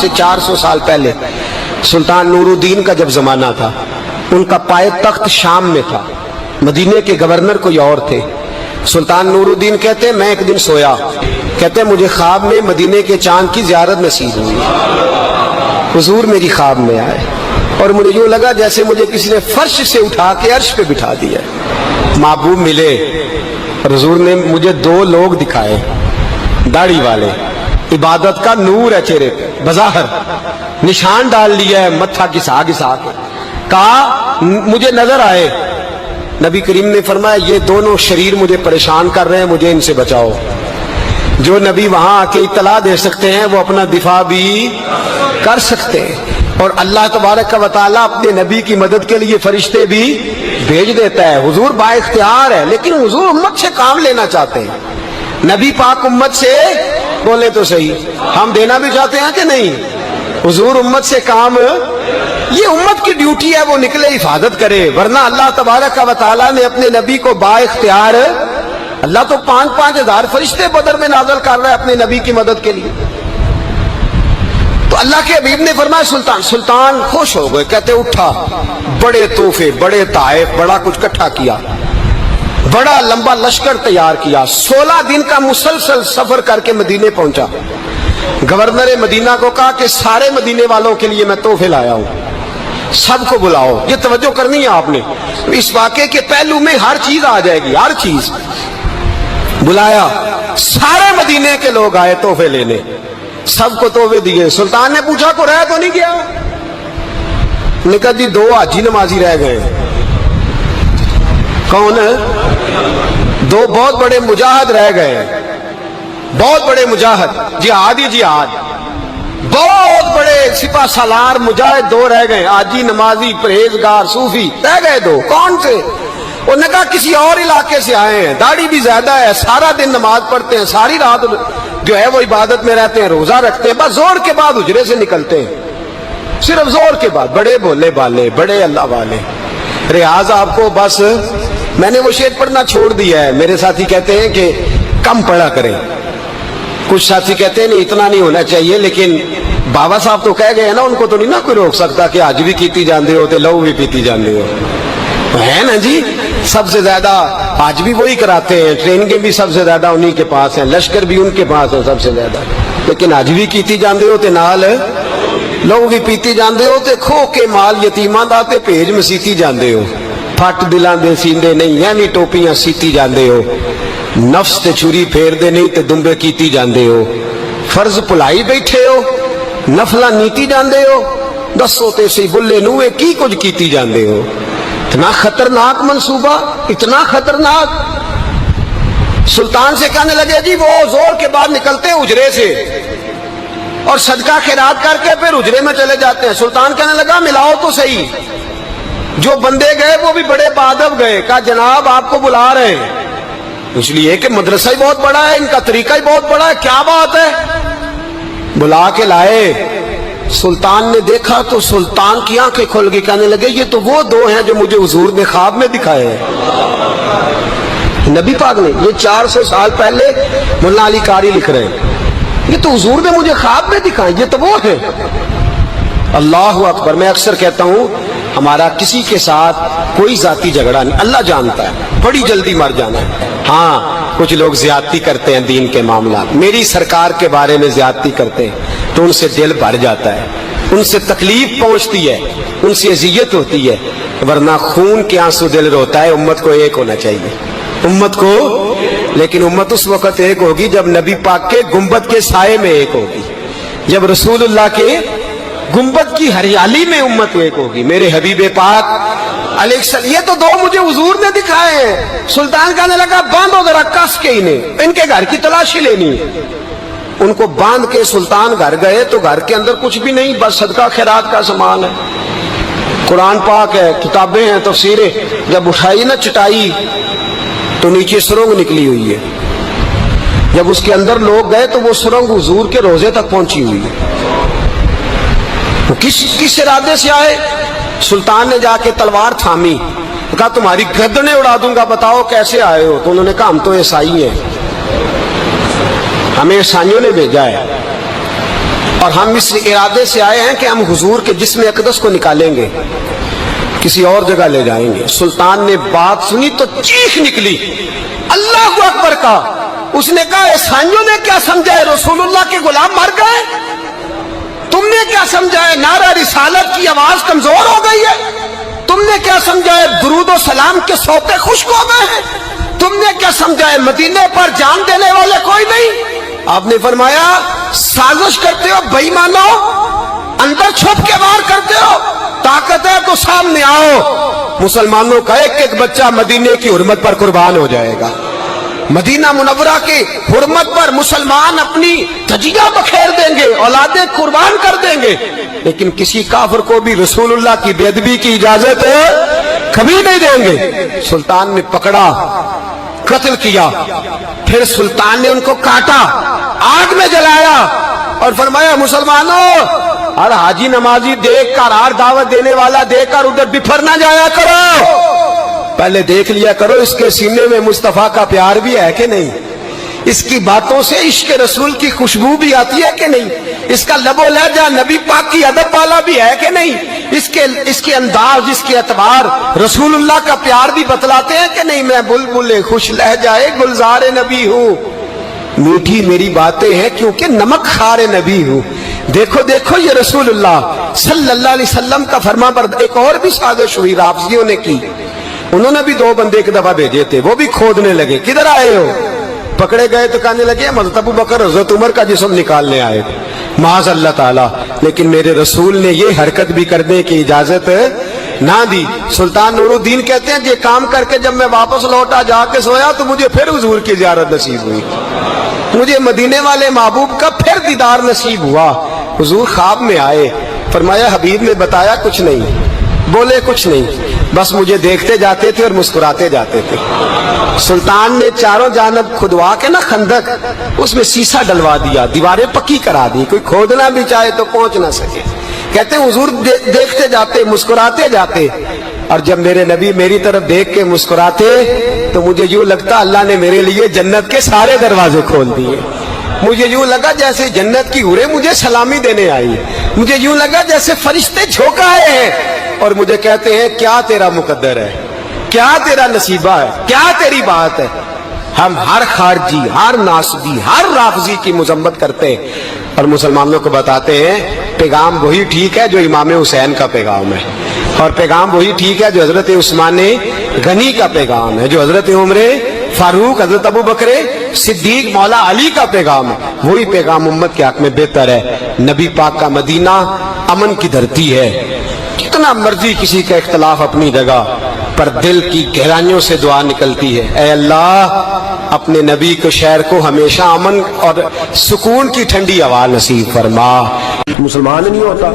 سے 400 سال پہلے سلطان نور الدین کا جب زمانہ تھا، ان کا پائے تخت شام میں تھا، مدینے کے گورنر کوئی اور تھے۔ سلطان نور الدین کہتے ہیں میں ایک دن سویا، کہتے ہیں مجھے خواب میں مدینے کے چاند کی زیارت نصیب ہوئی، حضور میری خواب میں آئے اور مجھے یوں لگا جیسے مجھے کسی نے فرش سے اٹھا کے عرش پہ بٹھا دیا۔ محبوب ملے اور حضور نے مجھے 2 لوگ دکھائے، داڑھی والے، عبادت کا نور ہے چہرے پہ، بظاہر نشان ڈال لیا ہے، متھا گھسا گھسا کے، کہا مجھے نظر آئے۔ نبی کریم نے فرمایا یہ دونوں شریر مجھے پریشان کر رہے ہیں، مجھے ان سے بچاؤ۔ جو نبی وہاں آ کے اطلاع دے سکتے ہیں وہ اپنا دفاع بھی کر سکتے ہیں، اور اللہ تبارک و تعالیٰ اپنے نبی کی مدد کے لیے فرشتے بھی بھیج دیتا ہے۔ حضور با اختیار ہے، لیکن حضور امت سے کام لینا چاہتے ہیں۔ نبی پاک امت سے، بولے تو صحیح، ہم دینا بھی چاہتے ہیں کہ نہیں؟ حضور امت سے کام، یہ امت کی ڈیوٹی ہے، وہ نکلے حفاظت کرے، ورنہ اللہ تبارک و تعالیٰ نے اپنے نبی کو با اختیار، اللہ تو 5,000 ہزار فرشتے بدر میں نازل کر رہا ہے اپنے نبی کی مدد کے لیے۔ تو اللہ کے حبیب نے فرمایا سلطان خوش ہو گئے، کہتے اٹھا، بڑے تحفے، بڑے تحائف، بڑا کچھ اکٹھا کیا، بڑا لمبا لشکر تیار کیا، 16 دن کا مسلسل سفر کر کے مدینے پہنچا۔ گورنر مدینہ کو کہا کہ سارے مدینے والوں کے لیے میں تحفے لایا ہوں، سب کو بلاؤ۔ یہ توجہ کرنی ہے آپ نے، اس واقعے کے پہلو میں ہر چیز آ جائے گی، ہر چیز۔ بلایا، سارے مدینے کے لوگ آئے تحفے لینے، سب کو تحفے دیے۔ سلطان نے پوچھا کو رہ تو نہیں گیا؟ نے کہا جی 2 حاجی نمازی رہ گئے۔ کون؟ 2 بہت بڑے مجاہد رہ گئے، بہت بڑے مجاہد، جہاد ہی جہاد، بہت بڑے سپاہ سالار مجاہد 2 رہ گئے، حاجی نمازی پرہیزگار صوفی رہ گئے 2۔ کون سے؟ انہوں نے کہا کسی اور علاقے سے آئے ہیں، داڑھی بھی زیادہ ہے، سارا دن نماز پڑھتے ہیں، ساری رات جو ہے وہ عبادت میں رہتے ہیں، روزہ رکھتے ہیں، بس زور کے بعد حجرے سے نکلتے ہیں، صرف زور کے بعد، بڑے بولے بالے، بڑے اللہ والے۔ ریاض آپ کو بس میں نے وہ شعر پڑھنا چھوڑ دیا ہے، میرے ساتھی کہتے ہیں کہ کم پڑھا کریں، کچھ ساتھی کہتے ہیں نہیں اتنا نہیں ہونا چاہیے، لیکن بابا صاحب تو کہہ گئے ہیں نا، ان کو تو نہیں نا کوئی روک سکتا کہ آج بھی کیتی جاندے ہو تے لو بھی پیتی جاندے ہو، ہے نا جی؟ سب سے زیادہ آج بھی وہی کراتے ہیں، ٹریننگیں بھی سب سے زیادہ انہی کے پاس ہیں، لشکر بھی ان کے پاس ہے سب سے زیادہ، لیکن آج بھی کیتی جاندے ہو تے نال لو بھی پیتی جاندے ہو تے کھو کے مال یتیماں دا تے بھیج مسیتی جاندے ہو، پھٹ دلاں دے سیندے نہیں ایویں ٹوپیاں سیتی جاندے ہو، نفس تے چھری پھیر دے نہیں تے دمبے کیتی جاندے ہو، فرض پلائی بیٹھے ہو، نفلاں نیتی جاندے ہو، دسو تے سی بلے نوے کی کچھ کیتی جاندے ہو۔ اتنا خطرناک منصوبہ، اتنا خطرناک۔ سلطان سے کہنے لگے جی وہ زور کے بعد نکلتے ہیں حجرے سے اور صدقہ خیرات کر کے پھر حجرے میں چلے جاتے ہیں۔ سلطان کہنے لگا ملاؤ تو صحیح، جو بندے گئے وہ بھی بڑے بادب گئے، کہا جناب آپ کو بلا رہے ہیں، اس لیے کہ مدرسہ ہی بہت بڑا ہے، ان کا طریقہ ہی بہت بڑا ہے، کیا بات ہے؟ بلا کے لائے۔ سلطان نے دیکھا تو سلطان کی آنکھیں کھل گئی، کہنے لگے یہ تو وہ 2 ہیں جو مجھے حضور نے خواب میں دکھائے ہیں۔ نبی پاک نے، یہ 400 سال پہلے مولانا علی قاری لکھ رہے ہیں، یہ تو حضور نے مجھے خواب میں دکھائے، یہ تو وہ ہیں۔ اللہ اکبر۔ میں اکثر کہتا ہوں ہمارا کسی کے ساتھ کوئی ذاتی جھگڑا نہیں، اللہ جانتا ہے، بڑی جلدی مر جانا ہے۔ ہاں کچھ لوگ زیادتی کرتے ہیں دین کے معاملات، میری سرکار کے بارے میں زیادتی کرتے ہیں تو ان سے دل بھر جاتا ہے، ان سے تکلیف پہنچتی ہے، ان سے اذیت ہوتی ہے، ورنہ خون کے آنسو دل روتا ہے۔ امت کو ایک ہونا چاہیے، امت کو، لیکن امت اس وقت ایک ہوگی جب نبی پاک کے گنبد کے سائے میں ایک ہوگی، جب رسول اللہ کے گنبد کی ہریالی میں امت ایک ہوگی۔ میرے حبیب پاک علیہ السلام، یہ تو 2 مجھے حضور نے دکھائے ہیں۔ سلطان کہنے لگا باندھو ذرا کس کے انہیں، ان کے گھر کی تلاشی لینی ہے۔ ان کو باندھ کے سلطان گھر گئے تو گھر کے اندر کچھ بھی نہیں، بس صدقہ خیرات کا سامان ہے، قرآن پاک ہے، کتابیں ہیں، تفسیریں۔ جب اٹھائی نا چٹائی تو نیچے سرنگ نکلی ہوئی ہے، جب اس کے اندر لوگ گئے تو وہ سرنگ حضور کے روزے تک پہنچی ہوئی ہے۔ کس ارادے سے آئے؟ سلطان نے جا کے تلوار تھامی، کہا تمہاری گردنیں اڑا دوں گا، بتاؤ کیسے آئے ہو؟ تو انہوں نے کہا ہم تو عیسائی ہیں، ہمیں عیسائیوں نے بھیجا ہے۔ اور ہم اس ارادے سے آئے ہیں کہ ہم حضور کے جسم اقدس کو نکالیں گے، کسی اور جگہ لے جائیں گے۔ سلطان نے بات سنی تو چیخ نکلی، اللہ اکبر کا۔ اس نے کہا عیسائیوں نے کیا سمجھا ہے رسول اللہ کے غلام مر گئے؟ تم نے کیا سمجھا ہے نعرہ رسالت کی آواز کمزور ہو گئی ہے؟ تم نے کیا سمجھا ہے درود و سلام کے سوتے خشک ہو گئے ہیں؟ تم نے کیا سمجھا ہے مدینے پر جان دینے والے کوئی نہیں؟ آپ نے فرمایا سازش کرتے ہو بے ایمانو، اندر چھپ کے وار کرتے ہو، طاقت ہے تو سامنے آؤ۔ مسلمانوں کا ایک ایک بچہ مدینے کی حرمت پر قربان ہو جائے گا۔ مدینہ منورہ کی حرمت پر مسلمان اپنی تجیہ بکھیر دیں گے، اولادیں قربان کر دیں گے، لیکن کسی کافر کو بھی رسول اللہ کی بے ادبی کی اجازت کبھی نہیں دیں گے۔ سلطان نے پکڑا، قتل کیا، پھر سلطان نے ان کو کاٹا، آگ میں جلایا اور فرمایا مسلمانوں، ہر حاجی نمازی دیکھ کر، ہر دعوت دینے والا دیکھ کر ادھر بفر نہ جایا کرو، پہلے دیکھ لیا کرو اس کے سینے میں مصطفیٰ کا پیار بھی ہے کہ نہیں، اس کی باتوں سے عشق رسول کی خوشبو بھی آتی ہے کہ نہیں، اس کا لب و لہجہ نبی پاک کی ادب والا بھی ہے کہ نہیں، اس کے انداز، اس کے اعتبار رسول اللہ کا پیار بھی بتلاتے ہیں کہ نہیں۔ میں بلبل خوش لہجہ گلزار نبی ہوں، میٹھی میری باتیں ہیں کیونکہ نمک خار نبی ہوں۔ دیکھو دیکھو یہ رسول اللہ صلی اللہ علیہ وسلم کا فرما بردار۔ ایک اور بھی سازش ہوئی رافضیوں نے کی، انہوں نے بھی 2 بندے ایک دفعہ بھیجے تھے، وہ بھی کھودنے لگے، کدھر آئے ہو؟ پکڑے گئے تو کہنے لگے حضرت ابو بکر حضرت عمر کا جسم نکالنے آئے تھے، معاذ اللہ تعالی۔ لیکن میرے رسول نے یہ حرکت بھی کرنے کی اجازت نہ دی۔ سلطان نور الدین کہتے ہیں یہ کام کر کے جب میں واپس لوٹا، جا کے سویا تو مجھے پھر حضور کی زیارت نصیب ہوئی، مجھے مدینے والے محبوب کا پھر دیدار نصیب ہوا۔ حضور خواب میں آئے، فرمایا حبیب نے بتایا کچھ نہیں، بولے کچھ نہیں، بس مجھے دیکھتے جاتے تھے اور مسکراتے جاتے تھے۔ سلطان نے چاروں جانب کھدوا کے نا خندق، اس میں سیسا ڈلوا دیا، دیواریں پکی کرا دی، کوئی کھودنا بھی چاہے تو پہنچ نہ سکے۔ کہتے ہیں حضور دیکھتے جاتے، مسکراتے جاتے، اور جب میرے نبی میری طرف دیکھ کے مسکراتے تو مجھے یوں لگتا اللہ نے میرے لیے جنت کے سارے دروازے کھول دیے۔ مجھے یوں لگا جیسے جنت کی حوریں مجھے سلامی دینے آئی، مجھے یوں لگا جیسے فرشتے جھونکا آئے ہیں اور مجھے کہتے ہیں کیا تیرا مقدر ہے، کیا تیرا نصیبہ ہے، کیا تیری بات ہے۔ ہم ہر خارجی، ہر ناسبی، ہر رافضی کی مذمت کرتے ہیں اور مسلمانوں کو بتاتے ہیں پیغام وہی ٹھیک ہے جو امام حسین کا پیغام ہے، اور پیغام وہی ٹھیک ہے جو حضرت عثمان غنی کا پیغام ہے، جو حضرت عمر فاروق، حضرت ابو بکر صدیق، مولا علی کا پیغام ہے، وہی پیغام امت کے حق میں بہتر ہے۔ نبی پاک کا مدینہ امن کی دھرتی ہے، کتنا مرضی کسی کا اختلاف اپنی جگہ، پر دل کی گہرائیوں سے دعا نکلتی ہے، اے اللہ اپنے نبی کے شہر کو ہمیشہ امن اور سکون کی ٹھنڈی ہوا نصیب فرما۔ مسلمان نہیں ہوتا۔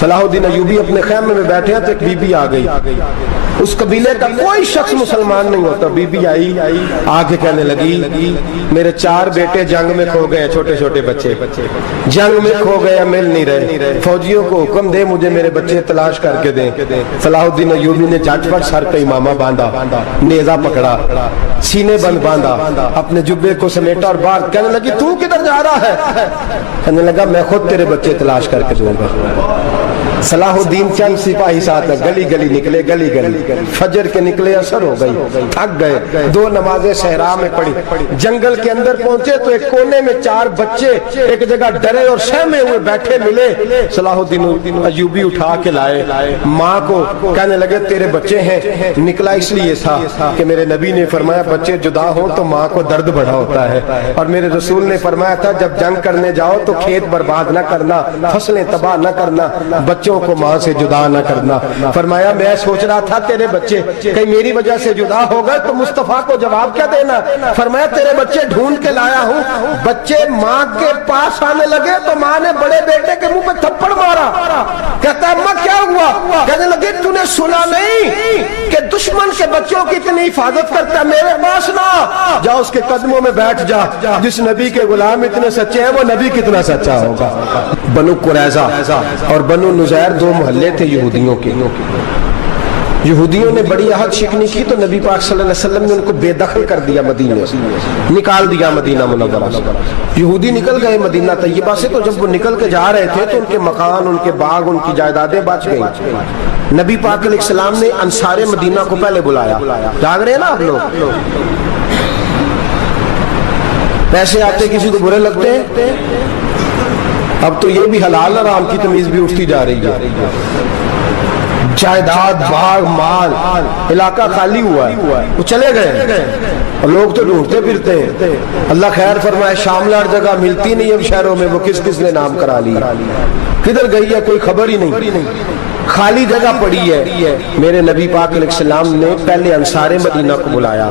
صلاح الدین ایوبی اپنے خیمے میں بیٹھے تو ایک بی بی آ گئی، اس قبیلے کا کوئی شخص مسلمان نہیں ہوتا۔ بی بی آئی، آ کے کہنے لگی میرے 4 بیٹے جنگ میں کھو گئے، چھوٹے چھوٹے بچے جنگ میں کھو گئے، مل نہیں رہے، فوجیوں کو حکم دے مجھے میرے بچے تلاش کر کے دیں۔ صلاح الدین ایوبی نے جھٹ پٹ سر پہ امامہ باندھا، نیزہ پکڑا، سینے بند باندھا، اپنے جبے کو سمیٹا اور باہر کہنے لگی تو کدھر جا رہا ہے؟ کہنے لگا میں خود تیرے بچے تلاش کر کے دوں گا۔ صلاح الدین چند سپاہی ساتھ گلی گلی نکلے، گلی گلی فجر کے نکلے، اثر ہو گئی، تھک گئے، 2 نمازیں صحرا میں پڑھی، جنگل کے اندر پہنچے تو ایک کونے میں 4 بچے ایک جگہ ڈرے اور سہمے ہوئے بیٹھے ملے۔ صلاح الدین ایوبی اٹھا کے لائے، ماں کو کہنے لگے تیرے بچے ہیں۔ نکلا اس لیے تھا کہ میرے نبی نے فرمایا بچے جدا ہوں تو ماں کو درد بڑا ہوتا ہے، اور میرے رسول نے فرمایا تھا جب جنگ کرنے جاؤ تو کھیت برباد نہ کرنا، فصلیں تباہ نہ کرنا، بچوں کو ماں سے جدا نہ کرنا۔ فرمایا میں سوچ رہا تھا تیرے بچے کہیں میری وجہ سے جدا ہو گئے تو مصطفیٰ کو جواب کیا دینا۔ فرمایا تیرے بچے ڈھونڈ کے لایا ہوں۔ بچے ماں کے پاس آنے لگے تو ماں نے بڑے بیٹے کے منہ پہ تھپڑ مارا، کہتا اماں کیا ہوا؟ کہنے لگے تو نے سنا نہیں کہ دشمن کے بچوں کی اتنی حفاظت کرتا ہے، میرے پاس نہ جا، اس کے قدموں میں بیٹھ جا، جس نبی کے غلام اتنے سچے ہیں وہ نبی کتنا سچا ہوگا۔ بنو قریظہ اور بنو نذیر 2 محلے تھے یہودیوں کے، یہودیوں نے بڑی عہد شکنی کی تو نبی پاک صلی اللہ علیہ وسلم نے ان کو بے دخل کر دیا، مدینے سے نکال دیا مدینہ منورہ سے۔ یہودی نکل گئے مدینہ طیبہ سے، تو جب وہ نکل کے جا رہے تھے تو ان کے مکان، ان کے باغ، ان کی جائیدادیں بچ گئی۔ نبی پاک علیہ السلام نے انصار مدینہ کو پہلے بلایا، جاگ رہے ہیں نا آپ لوگ؟ پیسے آتے کسی کو برے لگتے ہیں؟ اب تو یہ بھی حلال حرام کی تمیز بھی اٹھتی جا رہی ہے۔ جائیداد، باغ، مال، علاقہ خالی ہوا ہے، وہ چلے گئے اور لوگ تو ڈھونڈتے پھرتے ہیں۔ اللہ خیر فرمائے، شاملار جگہ ملتی نہیں اب شہروں میں، وہ کس کس نے نام کرا لی، کدھر گئی ہے کوئی خبر ہی نہیں، خالی جگہ پڑی ہے۔ میرے نبی پاک علیہ السلام نے پہلے انصار مدینہ کو بلایا۔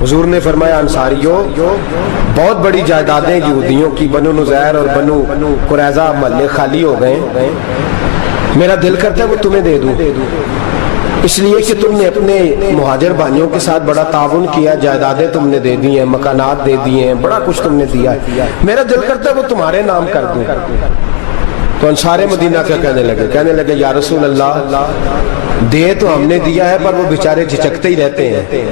حضور نے فرمایا، انصاریوں، بہت بڑی جائیدادیں یہودیوں کی، بنو نذیر اور بنو قریظہ محلے خالی ہو گئے، میرا دل کرتا ہے وہ تمہیں دے دوں، اس لیے کہ تم نے اپنے مہاجر بھائیوں کے ساتھ بڑا تعاون کیا، جائیدادیں تم نے دے دی ہیں، مکانات دے دیے ہیں، بڑا کچھ تم نے دیا ہے، میرا دل کرتا ہے وہ تمہارے نام کر دوں۔ تو انصار مدینہ کیا کہنے لگے یا رسول اللہ، دے تو ہم نے دیا ہے پر وہ بیچارے جھچکتے ہی رہتے ہیں،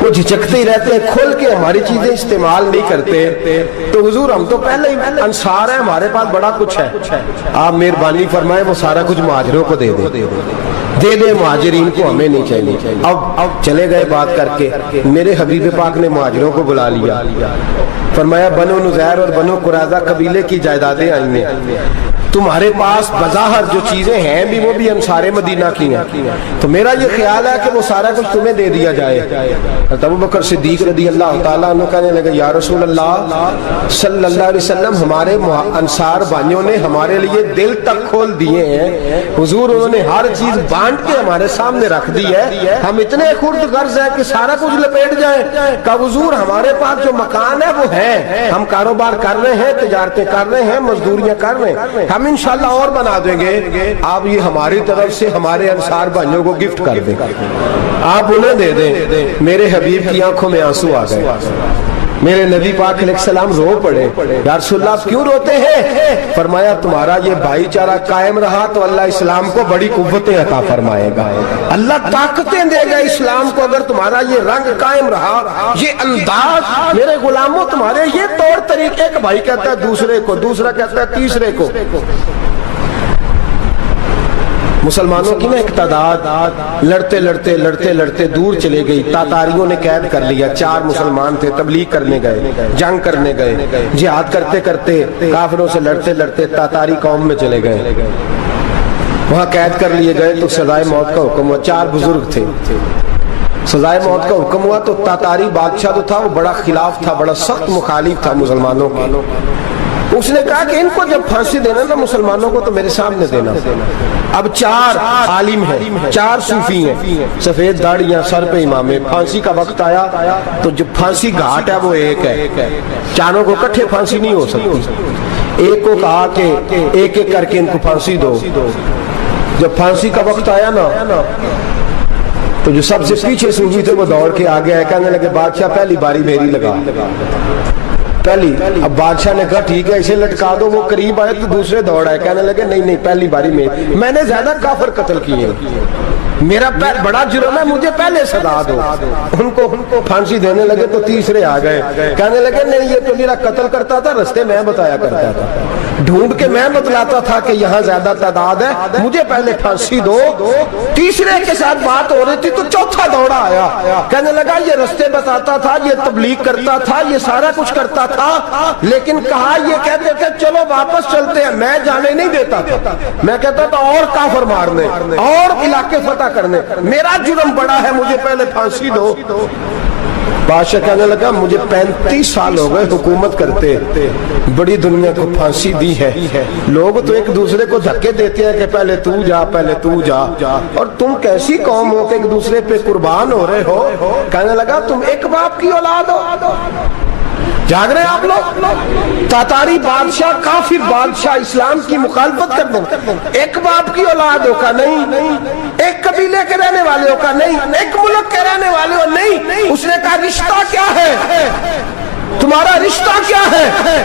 وہ جھچکتے ہی رہتے ہیں، کھول کے ہماری چیزیں استعمال نہیں کرتے۔ تو حضور ہم تو پہلے ہی انصار ہیں، ہمارے پاس بڑا کچھ ہے، آپ مہربانی فرمائیں وہ سارا کچھ مہاجروں کو دے دے مہاجرین کو، ہمیں نہیں چاہیے۔ اب چلے گئے بات کر کے، میرے حبیب پاک نے مہاجروں کو بلا لیا، فرمایا بنو نذیر اور بنو قریظہ قبیلے کی جائیدادیں آئی ہیں، تمہارے پاس بظاہر جو چیزیں ہیں بھی وہ بھی انصار مدینہ کی ہیں، تو میرا یہ خیال ہے کہ وہ سارا کچھ تمہیں دے دیا جائے۔ حضرت ابوبکر صدیق رضی اللہ تعالیٰ عنہ کہنے لگے یا رسول اللہ صلی اللہ علیہ وسلم، ہمارے انصار بھائیوں نے ہمارے لیے دل تک کھول دیے ہیں حضور، انہوں نے ہر چیز بانٹ کے ہمارے سامنے رکھ دی ہے، ہم اتنے خرد غرض ہیں کہ سارا کچھ لپیٹ جائیں۔ کہ حضور ہمارے پاس جو مکان ہے وہ ہے، ہم کاروبار کر رہے ہیں، تجارتیں کر رہے ہیں، مزدوریاں کر رہے ہیں، ہم انشاءاللہ اور بنا دیں گے، آپ یہ ہماری طرف سے ہمارے انصار بھائیوں کو گفٹ کر دیں، آپ انہیں دے دیں۔ میرے حبیب کی آنکھوں میں آنسو آ گئے، میرے نبی پاک علیہ السلام رو پڑے، یا رسول اللہ آپ کیوں روتے ہیں؟ فرمایا تمہارا یہ بھائی چارہ قائم رہا تو اللہ اسلام کو بڑی قوتیں عطا فرمائے گا، اللہ طاقتیں دے گا اسلام کو، اگر تمہارا یہ رنگ قائم رہا، یہ انداز، میرے غلاموں تمہارے یہ طور طریقے، ایک بھائی کہتا ہے دوسرے کو، دوسرا کہتا ہے تیسرے کو۔ مسلمانوں کی نا ایک تعداد لڑتے دور چلے گئی، تاتاریوں نے قید کر لیا، 4 مسلمان تھے، تبلیغ کرنے گئے، جنگ کرنے گئے، جہاد کرتے کرتے کافروں سے لڑتے تاتاری قوم میں چلے گئے، وہاں قید کر لیے گئے تو سزائے موت کا حکم ہوا، 4 بزرگ تھے، سزائے موت کا حکم ہوا تو تاتاری بادشاہ جو تھا وہ بڑا خلاف تھا، بڑا سخت مخالف تھا مسلمانوں کے، اس نے کہا کہ ان کو جب پھانسی دینا نا مسلمانوں کو تو میرے سامنے دینا۔ اب 4 عالم ہیں، 4 صوفی ہیں، سفید داڑیاں، سر پہ امامے، پھانسی کا وقت آیا تو جو پھانسی گھاٹ ہے وہ ایک ہے، چاروں کو کٹھے پھانسی نہیں ہو سکتی، ایک کو کہا کہ ایک ایک کر کے ان کو پھانسی دو۔ جب پھانسی کا وقت آیا نا تو جو سب سے پیچھے صوفی تھے وہ دوڑ کے آگے آئے، کہنے لگے بادشاہ پہلی باری میری لگا، پہلی۔ اب بادشاہ نے کہا ٹھیک ہے اسے لٹکا دو، وہ قریب آئے تو دوسرے دوڑ آئے، کہنے لگے نہیں پہلی باری میں نے زیادہ کافر قتل کیے، میرا بڑا جرم ہے، مجھے پہلے سزا دو۔ ان کو پھانسی دینے لگے تو تیسرے آ گئے، کہنے لگے نہیں یہ تو میرا قتل کرتا تھا، رستے میں بتایا کرتا تھا، ڈھونڈ کے میں بتلاتا تھا کہ یہاں زیادہ تعداد ہے، مجھے پہلے پھانسی دو۔ تیسرے کے ساتھ بات ہو رہی تھی تو چوتھا دوڑا آیا، کہنے لگا یہ رستے بتاتا تھا، یہ تبلیغ کرتا تھا، یہ سارا کچھ کرتا تھا، لیکن کہا یہ کہتے تھے چلو واپس چلتے ہیں، میں جانے نہیں دیتا تھا، میں کہتا تھا اور کافر مارنے اور علاقے فتح کرنے، میرا جرم بڑا ہے، مجھے پہلے پھانسی دو۔ بادشاہ کہنے لگا مجھے 35 سال ہو گئے حکومت کرتے، بڑی دنیا کو پھانسی دی ہے، لوگ تو ایک دوسرے کو دھکے دیتے ہیں کہ پہلے تو جا پہلے تو جا، اور تم کیسی قوم ہو کہ ایک دوسرے پہ قربان ہو رہے ہو۔ کہنے لگا تم ایک باپ کی اولاد ہو، جاگ رہے ہیں آپ لوگ؟ تاتاری بادشاہ، کافر بادشاہ، اسلام کی مخالفت کر دیں، ایک باپ کی اولاد ہو کا نہیں، ایک قبیلے کے رہنے والے ہو کا نہیں، ایک ملک کے رہنے والے ہو نہیں۔ اس نے کہا رشتہ کیا ہے تمہارا، رشتہ کیا ہے؟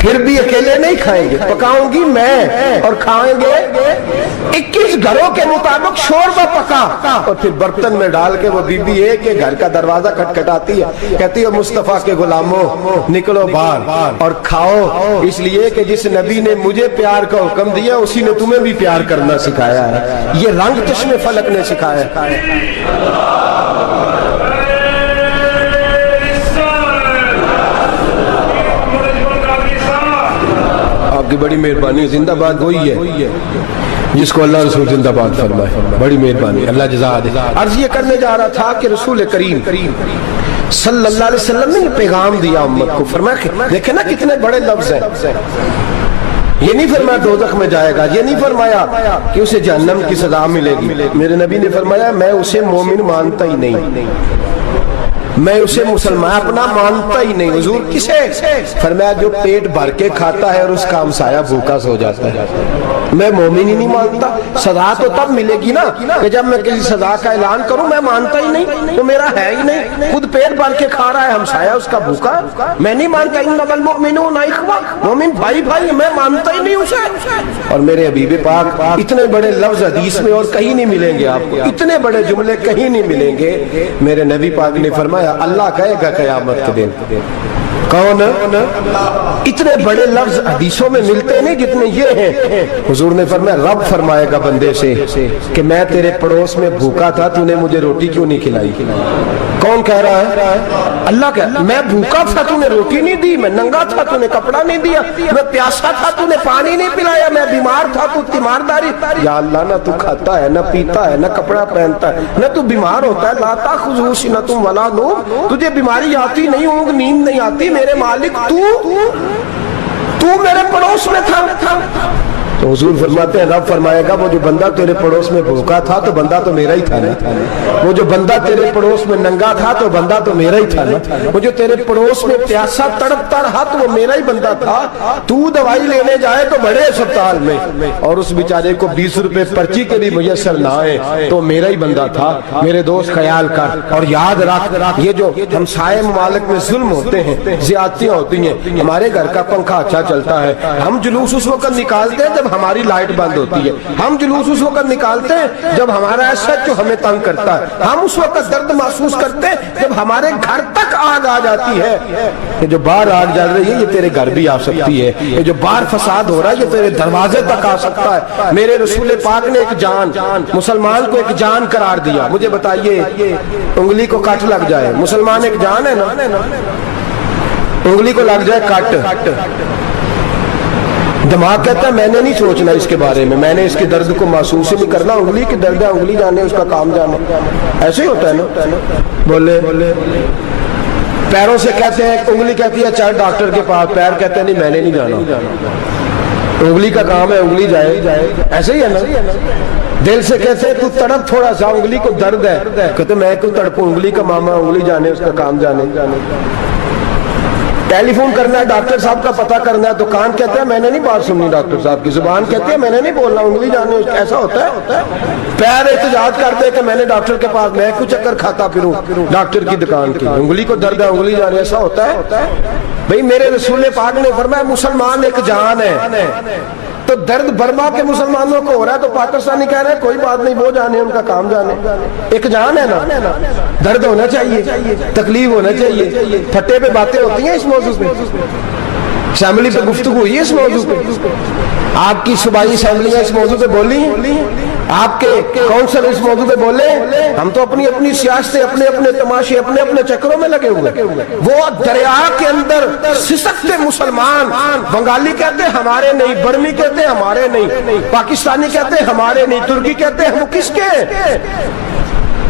پھر بھی اکیلے نہیں کھائیں گے, پکاؤں گی میں اور کھائیں گے 21 گھروں کے مطابق شوربہ پکا, اور پھر برتن میں ڈال کے وہ بی بی ایک کے گھر کا دروازہ کھٹکھٹاتی ہے, کہتی ہے مصطفیٰ کے غلاموں نکلو باہر اور کھاؤ, اس لیے کہ جس نبی نے مجھے پیار کا حکم دیا اسی نے تمہیں بھی پیار کرنا سکھایا ہے, یہ رنگ چشم فلک نے سکھایا ہے. آپ کی بڑی مہربانی, زندہ باد وہی ہے جس کو اللہ رسول زندہ باد فرمائے, بڑی مہربانی, اللہ جزا دے. عرض یہ کرنے جا رہا تھا کہ رسول کریم صلی اللہ علیہ وسلم نے پیغام دیا امت کو, فرمایا دیکھیں نا کتنے بڑے لفظ ہیں. یہ نہیں فرمایا دوزخ میں جائے گا, یہ نہیں فرمایا کہ اسے جہنم کی سزا ملے گی. میرے نبی نے فرمایا میں اسے مومن مانتا ہی نہیں, میں اسے مسلمان اپنا مانتا ہی نہیں. حضور کسے؟ فرمایا جو پیٹ بھر کے کھاتا ہے اور اس کا ہمسایہ بھوکا سو جاتا ہے. میں مومن ہی نہیں مانتا. سزا تو تب ملے گی نا کہ جب میں کسی سزا کا اعلان کروں, میں مانتا ہی نہیں تو میرا ہے ہی نہیں. خود پیٹ بھر کے کھا رہا ہے, ہمسایہ اس کا بھوکا, میں نہیں مانتا. انما المؤمنون اخوہ, مومن بھائی بھائی, میں مانتا ہی نہیں اسے. اور میرے حبیب پاک اتنے بڑے لفظ حدیث میں اور کہیں نہیں ملیں گے آپ کو, اتنے بڑے جملے کہیں نہیں ملیں گے. میرے نبی پاک نے فرمایا اللہ کہے گا قیامت کے دن, کون؟ اتنے بڑے لفظ حدیثوں میں ملتے نہیں جتنے یہ ہیں. حضور نے فرمایا رب فرمائے گا بندے سے کہ میں تیرے پڑوس میں بھوکا تھا, تو نے مجھے روٹی کیوں نہیں کھلائی؟ کون کہہ رہا ہے؟ اللہ کہہ, میں بھوکا تھا تو نے روٹی نہیں دی, میں ننگا تھا تو نے کپڑا نہیں دیا, میں پیاسا تھا تو نے پانی نہیں پلایا, میں بیمار تھا تو تیمارداری. یا اللہ نہ تو کھاتا ہے, نہ پیتا ہے, نہ کپڑا پہنتا ہے, نہ تو بیمار ہوتا ہے. لا تاخذہ سنۃ ولا نوم, تجھے بیماری آتی نہیں, اونگ نیند نہیں آتی. میرے مالک تو میرے پڑوس میں تھا. تو حضور فرماتے ہیں رب فرمائے گا وہ جو بندہ تیرے پڑوس میں بھوکا تھا تو بندہ تو میرا ہی تھا نا, وہ جو بندہ تیرے پڑوس میں ننگا تھا تو بندہ تو میرا ہی تھا نا, وہ جو تیرے پڑوس میں پیاسا تڑپتا رہا تو وہ میرا ہی بندہ تھا. تو دوائی لینے جائے تو بڑے اسپتال میں اور اس بیچارے کو 20 روپے پرچی کے بھی میسر نہ آئے تو میرا ہی بندہ تھا. میرے دوست خیال کر اور یاد رکھ, یہ جو ہمسائے ممالک میں ظلم ہوتے ہیں, زیادتیاں ہوتی ہیں. ہمارے گھر کا پنکھا اچھا چلتا ہے, ہم جلوس اس وقت نکالتے ہیں جب ہماری لائٹ بند ہوتی ہے, ہم جلوس اس وقت نکالتے ہیں جب ہمارا ایسا جو ہمیں تنگ کرتا ہے, ہم اس وقت درد محسوس کرتے ہیں جب ہمارے گھر تک آگ آ جاتی ہے. یہ جو باہر آگ جل رہی ہے یہ تیرے گھر بھی آ سکتی ہے, یہ جو باہر فساد ہو رہا ہے یہ تیرے دروازے تک آ سکتا ہے. میرے رسول پاک نے ایک جان, مسلمان کو ایک جان قرار دیا. مجھے بتائیے انگلی کو کٹ لگ جائے, مسلمان ایک جان ہے نا, انگلی کو لگ جائے کٹ, دماغ کہتا ہے میں نے نہیں سوچنا اس کے بارے میں نے اس کے درد کو محسوس ہی نہیں کرنا. انگلی کی درد ہے, انگلی جانے, اس کا کام جانے. ایسے ہی ہوتا ہے نا. بولے پیروں سے کہتے ہیں, انگلی کہتی ہے چل ڈاکٹر کے پاس, پیر کہتے ہیں نہیں میں نے نہیں جانا, انگلی کا کام ہے انگلی جائے. ایسے ہی ہے نا. دل سے کہتے ہیں تو تڑپ تھوڑا سا, انگلی کو درد ہے, کہتے میں کیوں تڑپوں, انگلی کا ماما, انگلی جانے, اس کا کام جانے. ٹیلی فون کرنا ہے, ڈاکٹر صاحب کا پتہ کرنا ہے, تو کان کہتے ہیں میں نے نہیں بات سننی ڈاکٹر صاحب کی, زبان کہتی ہے میں نے نہیں بولنا, انگلی جانے. ایسا ہوتا ہے. پیر احتجاج کرتے کہ میں نے ڈاکٹر کے پاس, میں کچھ چکر کھاتا پھروں ڈاکٹر کی دکان کی, انگلی کو درد ہے انگلی جانے. ایسا ہوتا ہے بھئی. میرے رسول پاک نے فرمایا مسلمان ایک جان ہے. تو درد برما کے مسلمانوں کو ہو رہا ہے تو پاکستانی کہہ رہے ہیں کوئی بات نہیں, وہ جانے, ان کا کام جانے. ایک جان ہے نا, درد ہونا چاہیے, تکلیف ہونا چاہیے. پھٹے پہ باتیں ہوتی ہیں اس موضوع پہ, اسمبلی پہ گفتگو ہوئی ہے اس موضوع پہ, آپ کی صوبائی اسمبلیاں اس موضوع پہ بولی ہیں, آپ کے کونسل اس موضوع پہ بولے. ہم تو اپنی اپنی سیاستیں, اپنے اپنے تماشے, اپنے اپنے چکروں میں لگے ہوئے. وہ دریا کے اندر سسکتے مسلمان, بنگالی کہتے ہیں ہمارے نہیں, برمی کہتے ہیں ہمارے نہیں, پاکستانی کہتے ہیں ہمارے نہیں, ترکی کہتے ہیں وہ کس کے ہیں,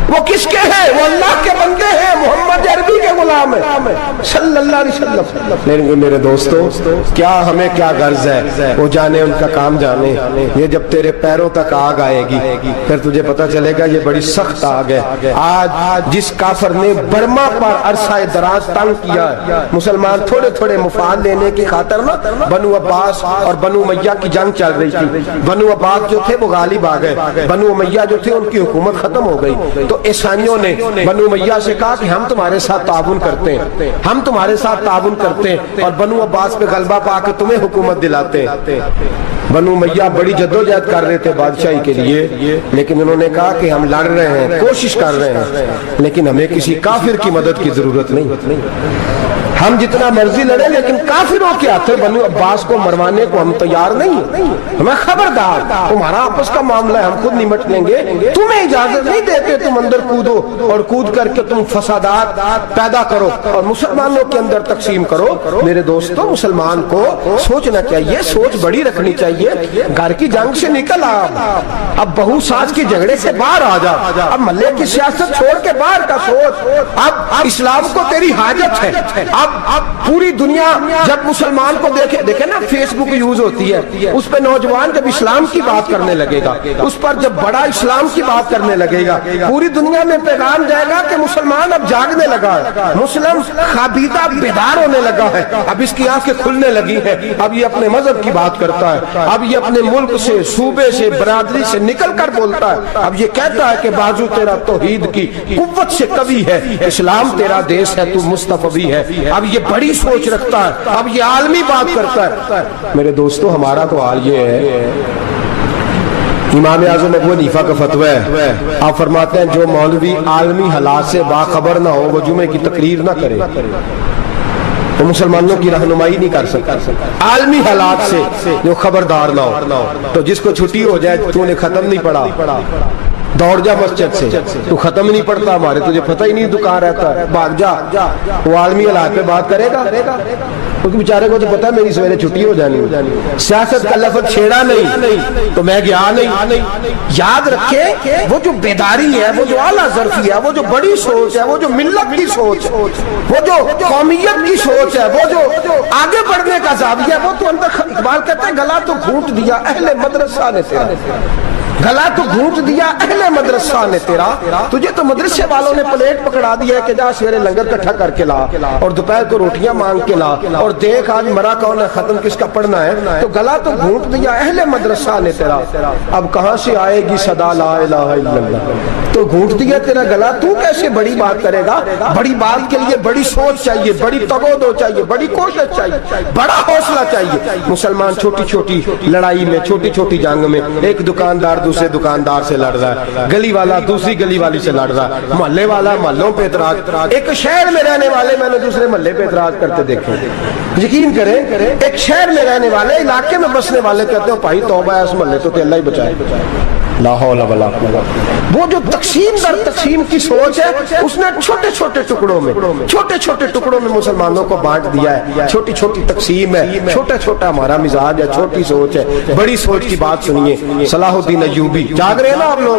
وہ کس کے ہیں, وہ اللہ کے بندے ہیں, محمد عربی کے غلام ہیں صلی اللہ علیہ وسلم. لیکن میرے دوستو کیا ہمیں کیا غرض ہے, وہ جانے ان کا کام جانے. یہ جب تیرے پیروں تک آگ آئے گی پھر تجھے پتا چلے گا یہ بڑی سخت آگ ہے. آج جس کافر نے برما پر عرصہ دراز تنگ کیا ہے, مسلمان تھوڑے تھوڑے مفاد لینے کی خاطر نا, بنو عباس اور بنو امیہ کی جنگ چل رہی تھی. بنو عباس جو تھے وہ غالب آ گئے, بنو امیہ جو تھے ان کی حکومت ختم ہو گئی. تو عیسائیوں نے بنو امیہ سے کہا کہ ہم تمہارے ساتھ تعاون کرتے ہیں، ہم تمہارے ساتھ تعاون کرتے ہیں اور بنو عباس پہ غلبہ پا کے تمہیں حکومت دلاتے ہیں۔ بنو امیہ بڑی جدوجہد کر رہے تھے بادشاہی کے لیے، لیکن انہوں نے کہا کہ ہم لڑ رہے ہیں، کوشش کر رہے ہیں، لیکن ہمیں کسی کافر کی مدد کی ضرورت نہیں، ہم جتنا مرضی لڑیں لیکن کافروں کے ہاتھوں بنو عباس کو مروانے کو ہم تیار نہیں ہیں، ہمیں خبردار، تمہارا آپس کا معاملہ ہے، ہم خود نمٹ لیں گے، تمہیں اجازت نہیں دیتے تم اندر کودو اور کود کر کے تم فسادات پیدا کرو اور مسلمانوں کے اندر تقسیم کرو۔ میرے دوستو، مسلمان کو سوچنا چاہیے، سوچ بڑی رکھنی چاہیے، گھر کی جنگ سے نکل آ، اب بہو ساس کے جھگڑے سے باہر آ جا، اب محلے کی سیاست چھوڑ کے باہر کا سوچ، اب اسلام کو تیری حاجت ہے۔ اب پوری دنیا جب مسلمان کو دیکھے نا، فیس بک یوز ہوتی ہے، اس پہ نوجوان جب اسلام کی بات کرنے لگے گا، اس پر جب بڑا اسلام کی بات کرنے لگے گا، پوری دنیا میں پیغام جائے گا کہ مسلمان اب جاگنے لگا ہے، مسلم خوابیدہ بیدار ہونے لگا ہے، اب اس کی آنکھیں کھلنے لگی ہیں، اب یہ اپنے مذہب کی بات کرتا ہے، اب یہ اپنے ملک سے، صوبے سے، برادری سے نکل کر بولتا ہے، اب یہ کہتا ہے کہ بازو تیرا توحید کی قوت سے قوی ہے، اسلام تیرا دیس ہے، تو مصطفی ہے، اب یہ بڑی سوچ رکھتا ہے، اب یہ عالمی بات کرتا ہے۔ میرے دوستو، ہمارا تو حال یہ ہے، امام اعظم ابو حنیفہ کا فتویٰ ہے، آپ فرماتے ہیں جو مولوی عالمی حالات سے باخبر نہ ہو وہ جمعے کی تقریر نہ کرے، وہ مسلمانوں کی رہنمائی نہیں کر سکتا، عالمی حالات سے جو خبردار نہ ہو۔ تو جس کو چھٹی ہو جائے، تو نے ختم نہیں پڑھا، دوڑ جا مسجد سے، تو ختم نہیں پڑتا، ہمارے تجھے پتہ ہی نہیں دکان رہتا ہے، بھاگ جا، وہ عالمی حالات پہ بات کرے گا، کیونکہ بیچارے کو تو پتہ ہے میری سویرے چھٹی ہو جانی، سیاست کا لفظ چھیڑا نہیں تو میں گیا نہیں۔ یاد رکھے، وہ جو بیداری ہے، وہ جو اعلیٰ ظرفی ہے، وہ جو بڑی سوچ ہے، وہ جو ملت کی سوچ ہے، وہ جو قومیت کی سوچ ہے، وہ جو آگے بڑھنے کا زاویہ ہے، وہ تو اندر، اقبال کہتے ہیں گلا تو گھونٹ دیا اہل مدرسہ نے تیرا، گلا تو گھونٹ دیا اہل مدرسہ نے تیرا، تجھے تو مدرسے والوں نے پلیٹ پکڑا دیا ہے کہ جا سویرے لنگر کٹھا کر کے لا اور دوپہر کو روٹیاں مانگ کے لا اور دیکھ آج مرا کون ہے، ختم کس کا پڑھنا ہے، تو گلا تو گھونٹ دیا اہل مدرسہ نے تیرا، اب کہاں سے آئے گی صدا لا الہ الا اللہ، تو گھونٹ دیا تیرا گلا، تو کیسے بڑی بات کرے گا؟ بڑی بات کے لیے بڑی سوچ چاہیے، بڑی تگودو چاہیے، بڑی کوشش چاہیے، بڑا حوصلہ چاہیے۔ مسلمان چھوٹی چھوٹی لڑائی میں، چھوٹی چھوٹی جنگ میں، ایک دکاندار دوسرے دکاندار سے لڑ رہا ہے، گلی والا دوسری گلی والی سے لڑ رہا ہے، محلے والا محلوں پہ اعتراض، ایک شہر میں رہنے والے میں نے دوسرے محلے پہ اعتراض کرتے دیکھے، یقین کریں ایک شہر میں رہنے والے، علاقے میں بسنے والے کہتے ہیں بھائی توبہ ہے اس محلے تو اللہ ہی بچائے، لا حول ولا قوت۔ وہ جو تقسیم در تقسیم کی سوچ ہے، اس نے چھوٹے چھوٹے ٹکڑوں میں مسلمانوں کو بانٹ دیا ہے، چھوٹی چھوٹی تقسیم ہے، چھوٹا چھوٹا ہمارا مزاج ہے، چھوٹی سوچ ہے، بڑی سوچ کی بات سنیے۔ صلاح الدین ایوبی، جاگ رہے ہیں نا آپ لوگ،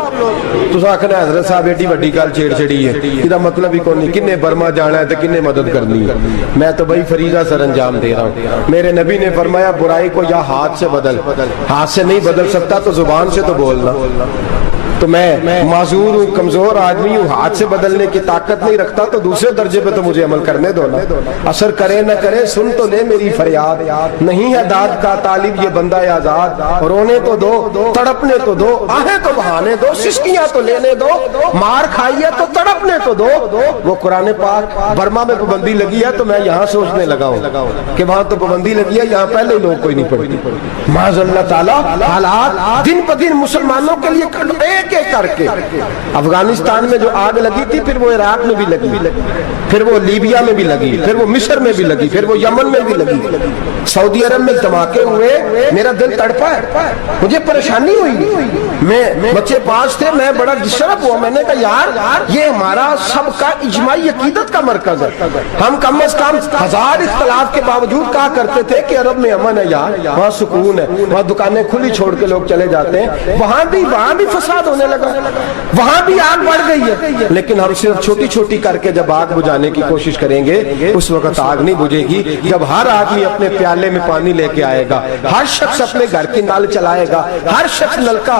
تو آخر حضرت صاحب ایڈی وڈی گل چھیڑ چھڑی ہے، یہ مطلب ہی کون نہیں، کنے برما جانا ہے تو کنے مدد کرنی ہے، میں تو بھائی فریضہ سر انجام دے رہا ہوں۔ میرے نبی نے فرمایا برائی کو یا ہاتھ سے بدل، ہاتھ سے نہیں بدل سکتا تو زبان سے تو بولنا، تو میں معذور ہوں، کمزور آدمی ہوں، ہاتھ سے بدلنے کی طاقت نہیں رکھتا، تو دوسرے درجے پہ تو مجھے عمل کرنے دو نا، اثر کرے نہ کرے سن تو لے میری فریاد، نہیں ہے داد کا طالب یہ بندہ آزاد، رونے تو دو، تڑپنے تو دو، آہیں تو بہانے دو، سسکیاں تو لینے دو، مار کھائیے تو تڑپنے تو دو۔ وہ قرآن پاک برما میں پابندی لگی ہے تو میں یہاں سوچنے لگا ہوں کہ وہاں تو پابندی لگی ہے، یہاں پہلے لوگ کوئی نہیں پڑھتی، معاذ اللہ تعالیٰ حالات دن پہ دن مسلمانوں کے لیے ایک ایک کر کے، افغانستان میں جو آگ لگی تھی پھر وہ عراق میں بھی لگی، پھر وہ لیبیا میں بھی لگی، پھر وہ مصر میں بھی لگی، پھر وہ یمن میں بھی لگی، سعودی عرب میں دھماکے ہوئے، میرا دل تڑپا ہے، مجھے پریشانی ہوئی، میں بچے 5 تھے، میں بڑا ڈسٹرب ہوا، میں نے کہا یار یہ ہمارا سب کا اجماعی عقیدت کا مرکز ہے، ہم کم از کم 1000 اختلاف کے باوجود کہا کرتے تھے کہ عرب میں امن ہے یار، وہاں سکون ہے، وہاں دکانیں کھلی چھوڑ کے لوگ چلے جاتے ہیں، وہاں بھی فساد ہونے لگا، وہاں بھی آگ بڑھ گئی ہے، لیکن ہم صرف چھوٹی چھوٹی کر کے جب آگ بجھانے کی کوشش کریں گے اس وقت آگ نہیں بجھے گی، جب ہر آدمی اپنے پیالے میں پانی لے کے آئے گا، ہر شخص اپنے گھر کی نل چلائے گا، ہر شخص نل کا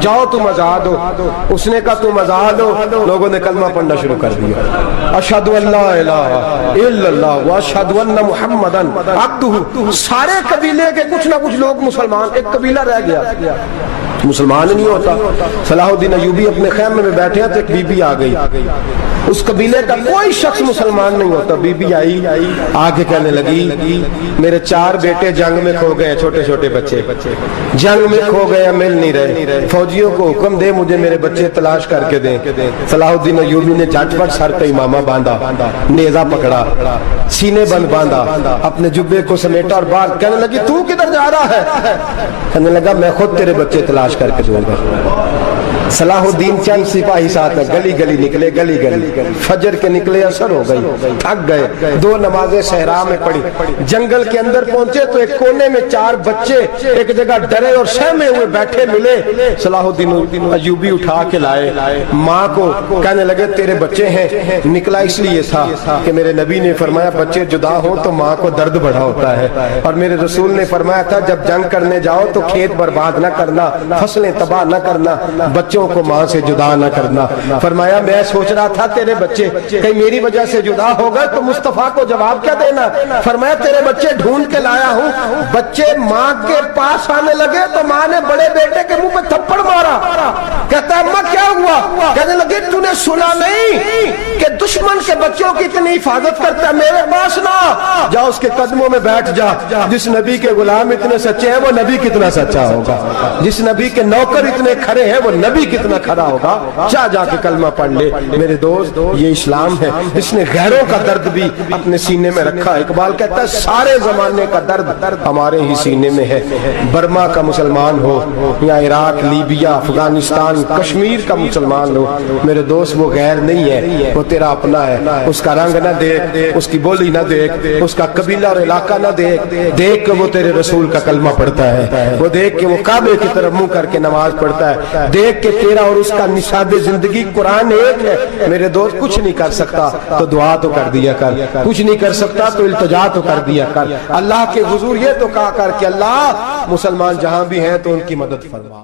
جاؤ تم آزاد ہو. اس نے کہا تم آزاد ہو. لوگوں نے کلمہ پڑھنا شروع کر دیا. اشہد ان لا الہ الا اللہ واشہد ان محمدن عبدہ. سارے قبیلے کے کچھ نہ کچھ لوگ مسلمان. ایک قبیلہ رہ گیا مسلمان نہیں ہوتا. صلاح الدین ایوبی اپنے خیمے میں بیٹھے ہیں تو ایک بی بی آ گئی. اس قبیلے کا کوئی شخص مسلمان نہیں ہوتا. بی بی آئی آگے کہنے لگی میرے 4 بیٹے جنگ میں کھو گئے. چھوٹے چھوٹے بچے جنگ میں کھو گئے, مل نہیں رہے. فوجیوں کو حکم دے مجھے میرے بچے تلاش کر کے دیں. صلاح الدین ایوبی نے جھٹ پٹ سر پہ امامہ باندھا, نیزہ پکڑا, سینے بند باندھا, اپنے جبے کو سمیٹا اور باہر. کہنے لگی تو کدھر جا رہا ہے؟ کہنے لگا میں خود تیرے بچے تلاش کر کے دوں گا. صلاح الدین چند سپاہی ساتھ گلی گلی نکلے. گلی گلی فجر کے نکلے اثر ہو گئی, تھک گئے. 2 نمازیں صحرا میں پڑھی. جنگل کے اندر پہنچے تو ایک کونے میں 4 بچے ایک جگہ ڈرے اور سہمے ہوئے بیٹھے ملے. صلاح الدین ایوبی اٹھا کے لائے. ماں کو کہنے لگے تیرے بچے ہیں. نکلا اس لیے تھا کہ میرے نبی نے فرمایا بچے جدا ہو تو ماں کو درد بڑا ہوتا ہے, اور میرے رسول نے فرمایا تھا جب جنگ کرنے جاؤ تو کھیت برباد نہ کرنا, فصلیں تباہ نہ کرنا, بچوں کو ماں سے جدا نہ کرنا. فرمایا میں سوچ رہا تھا تیرے بچے کہیں میری وجہ سے جدا ہو گئے تو مصطفیٰ کو جواب کیا دینا. فرمایا تیرے بچے ڈھونڈ کے لایا ہوں. بچے ماں کے پاس آنے لگے تو ماں نے بڑے بیٹے کے منہ پہ تھپڑ مارا. کہتا ہے اماں کیا ہوا؟ کہنے لگے تو نے سنا نہیں کہ دشمن کے بچوں کی اتنی حفاظت کرتا ہے, میرے پاس نہ جا, اس کے قدموں میں بیٹھ جا. جس نبی کے غلام اتنے سچے ہیں وہ نبی کتنا سچا ہوگا. جس نبی کے نوکر اتنے کھڑے ہیں وہ نبی کتنا کھڑا ہوگا. جا کے کلمہ پڑھ لے. میرے دوست یہ اسلام ہے جس نے غیروں کا درد بھی اپنے سینے میں رکھا. اقبال کہتا ہے سارے زمانے کا درد ہمارے ہی سینے میں ہے. برما کا مسلمان ہو یا عراق, لیبیا, افغانستان, کشمیر کا مسلمان ہو, میرے دوست وہ غیر نہیں ہے, وہ تیرا اپنا ہے. اس کا رنگ نہ دیکھ, اس کی بولی نہ دیکھ, اس کا قبیلہ اور علاقہ نہ دیکھ. دیکھ کہ وہ تیرے رسول کا کلمہ پڑھتا ہے, وہ دیکھ کہ وہ کعبے کی طرف منہ کر کے نماز پڑھتا ہے. دیکھ کہ تیرا اور اس کا نصاب زندگی قرآن ایک ہے. میرے دوست کچھ نہیں کر سکتا تو دعا تو کر دیا کر, کچھ نہیں کر سکتا تو التجا تو کر دیا کر. اللہ کے حضور یہ تو کہا کر کہ اللہ مسلمان جہاں بھی ہیں تو ان کی مدد فرما.